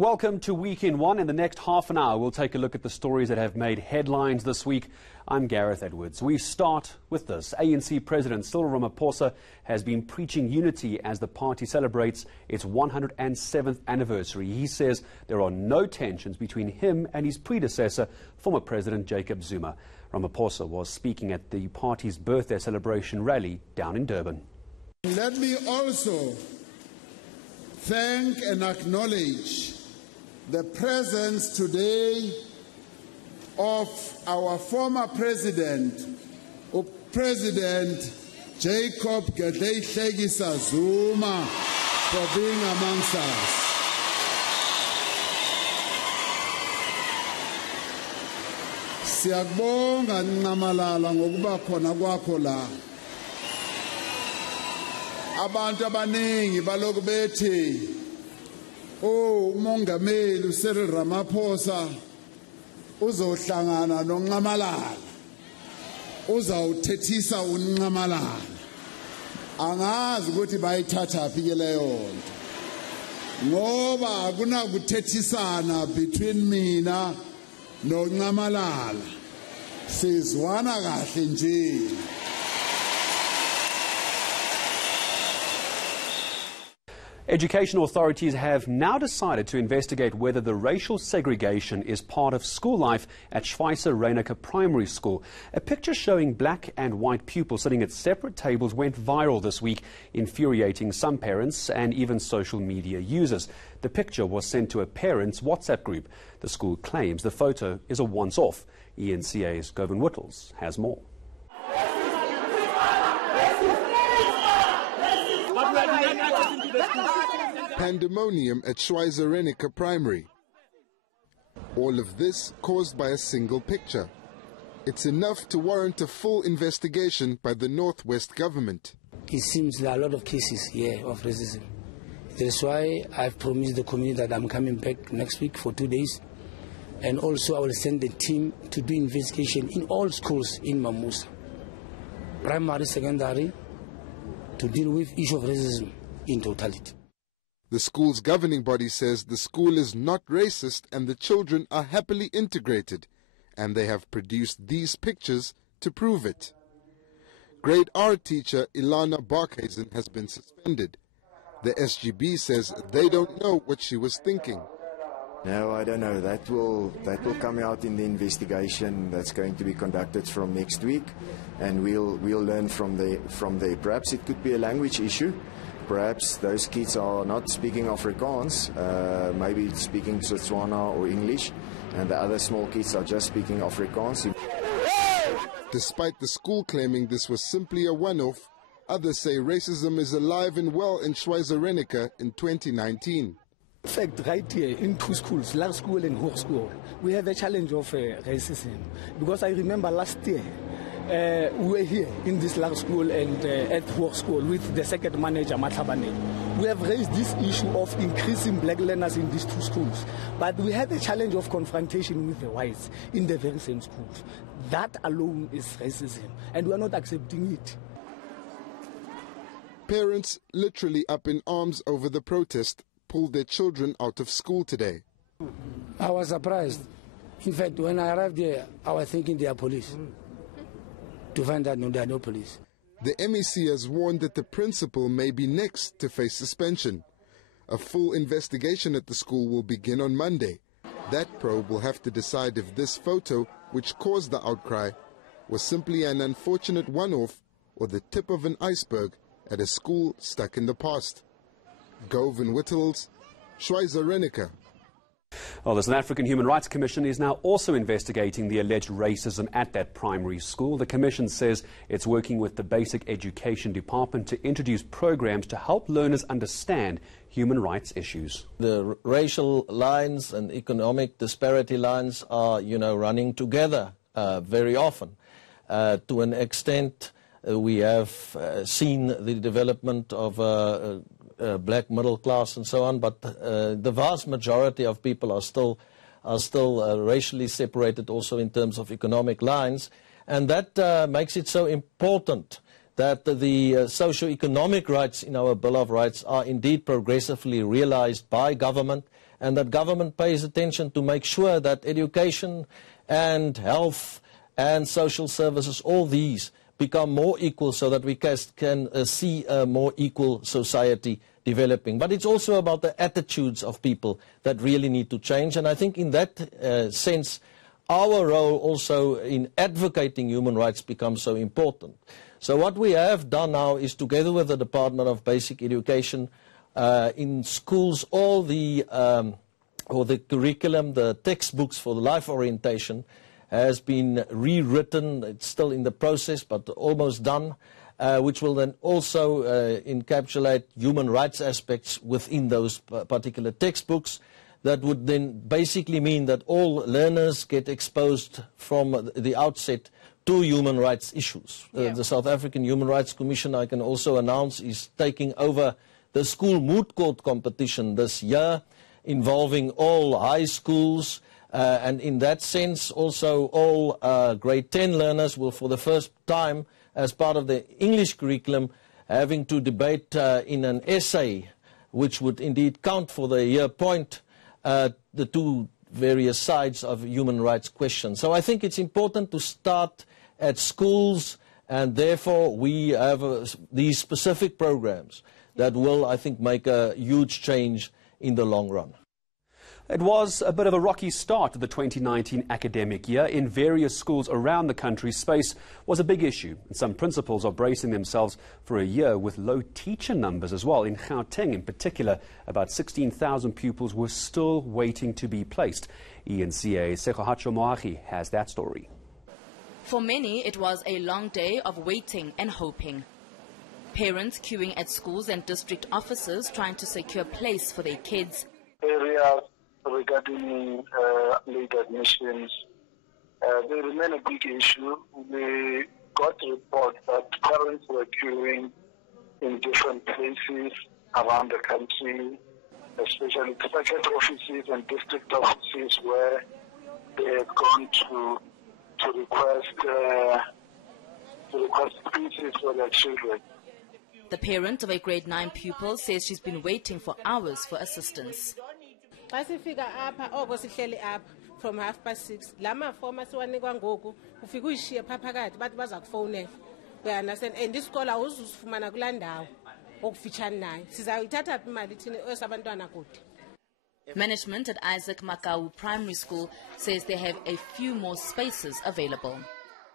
Welcome to Week in One. In the next half an hour, we'll take a look at the stories that have made headlines this week. I'm Gareth Edwards. We start with this. ANC President Cyril Ramaphosa has been preaching unity as the party celebrates its 107th anniversary. He says there are no tensions between him and his predecessor, former President Jacob Zuma. Ramaphosa was speaking at the party's birthday celebration rally down in Durban. Let me also thank and acknowledge the presence today of our former president, President Jacob Zuma, for being amongst us. Siyabonga nqamalala ngokuba khona kwakho la. Abantu abaningi baloku bethi umongameli Cyril Ramaphosa uzohlangana noNqamalala, uzawuthethisa uNqamalala. Angazi ukuthi bayithatha phi ke leyo nto, ngoba akunakuthethisana between mina noNqamalala, sizwana kahle nje. Education authorities have now decided to investigate whether the racial segregation is part of school life at Schweizer Reneke Primary School. A picture showing black and white pupils sitting at separate tables went viral this week, infuriating some parents and even social media users. The picture was sent to a parents' WhatsApp group. The school claims the photo is a once-off. ENCA's Govan Whittles has more. Pandemonium at Schweizer Reneke Primary. All of this caused by a single picture. It's enough to warrant a full investigation by the Northwest government. It seems there are a lot of cases here of racism. That's why I've promised the community that I'm coming back next week for 2 days. And also I will send the team to do investigation in all schools in Mamusa, primary, secondary, to deal with issue of racism in totality. The school's governing body says the school is not racist and the children are happily integrated, and they have produced these pictures to prove it. Grade R teacher Ilana Barkhuizen has been suspended. The SGB says they don't know what she was thinking. No, I don't know. That will come out in the investigation that's going to be conducted from next week, and we'll learn from there. Perhaps it could be a language issue. Perhaps those kids are not speaking Afrikaans, maybe speaking Setswana or English, and the other small kids are just speaking Afrikaans. Despite the school claiming this was simply a one-off, others say racism is alive and well in Schweizer Reneke in 2019. In fact, right here in two schools, Law School and Hochschule, we have a challenge of racism. Because I remember last year, we were here in this Law School and at Hochschule with the second manager, Matlabane. We have raised this issue of increasing black learners in these two schools. But we had a challenge of confrontation with the whites in the very same schools. That alone is racism, and we are not accepting it. Parents, literally up in arms over the protest, pulled their children out of school today. I was surprised. In fact, when I arrived here, I was thinking they are police. To find out, no, there are no police. The MEC has warned that the principal may be next to face suspension. A full investigation at the school will begin on Monday. That probe will have to decide if this photo, which caused the outcry, was simply an unfortunate one-off or the tip of an iceberg at a school stuck in the past. Govan Whittles, Schweizer Reneke. Well, the South African Human Rights Commission is now also investigating the alleged racism at that primary school. The Commission says it's working with the Basic Education Department to introduce programs to help learners understand human rights issues. The racial lines and economic disparity lines are, running together very often. To an extent, we have seen the development of black middle class and so on, but the vast majority of people are still racially separated also in terms of economic lines, and that makes it so important that the socio-economic rights in our Bill of Rights are indeed progressively realized by government and that government pays attention to make sure that education and health and social services, all these become more equal so that we can see a more equal society developing. But it's also about the attitudes of people that really need to change, and I think in that sense our role also in advocating human rights becomes so important. So what we have done now is, together with the Department of Basic Education, in schools, all the curriculum, the textbooks for the life orientation has been rewritten. It's still in the process, but almost done, which will then also encapsulate human rights aspects within those particular textbooks. That would then basically mean that all learners get exposed from the outset to human rights issues. The South African Human Rights Commission, I can also announce, is taking over the school moot court competition this year, involving all high schools, and in that sense also all grade 10 learners will, for the first time as part of the English curriculum, having to debate in an essay which would indeed count for the year point the two various sides of human rights questions. So I think it's important to start at schools, and therefore we have these specific programs that will, I think, make a huge change in the long run. It was a bit of a rocky start to the 2019 academic year. In various schools around the country, space was a big issue, and some principals are bracing themselves for a year with low teacher numbers as well. In Gauteng in particular, about 16,000 pupils were still waiting to be placed. ENCA Sekhohacho Moagi has that story. For many, it was a long day of waiting and hoping. Parents queuing at schools and district offices trying to secure place for their kids. Areas regarding late admissions, they remain a big issue. We got reports that parents were queuing in different places around the country, especially circuit offices and district offices, where they have gone to request spaces for their children. The parent of a grade 9 pupil says she's been waiting for hours for assistance. From 6:30 lama forma siwanikwa ngoku ufika uyishiye phaphakathi bathi baza kufonela uyandastand and isikole awuzusifumana kulaa ndawo okufitshane nayo sizayithatha phi imali thina esabantwana kude. Management at Isaac Makau Primary School says they have a few more spaces available.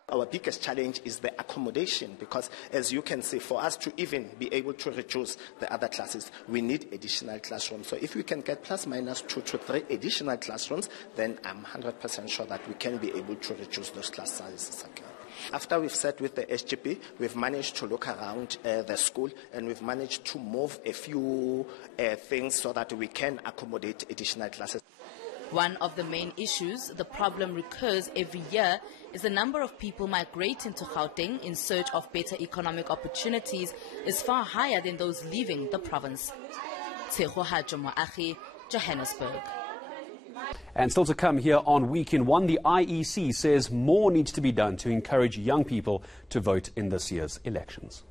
Our biggest challenge is the accommodation, because as you can see, for us to even be able to reduce the other classes, we need additional classrooms. So if we can get plus minus 2 to 3 additional classrooms, then I'm 100% sure that we can be able to reduce those class sizes again. After we've sat with the SGP, we've managed to look around the school, and we've managed to move a few things so that we can accommodate additional classes. One of the main issues, the problem recurs every year, is the number of people migrating to Gauteng in search of better economic opportunities is far higher than those leaving the province. Sekhohacho Moagi, Johannesburg. And still to come here on Week in One, the IEC says more needs to be done to encourage young people to vote in this year's elections.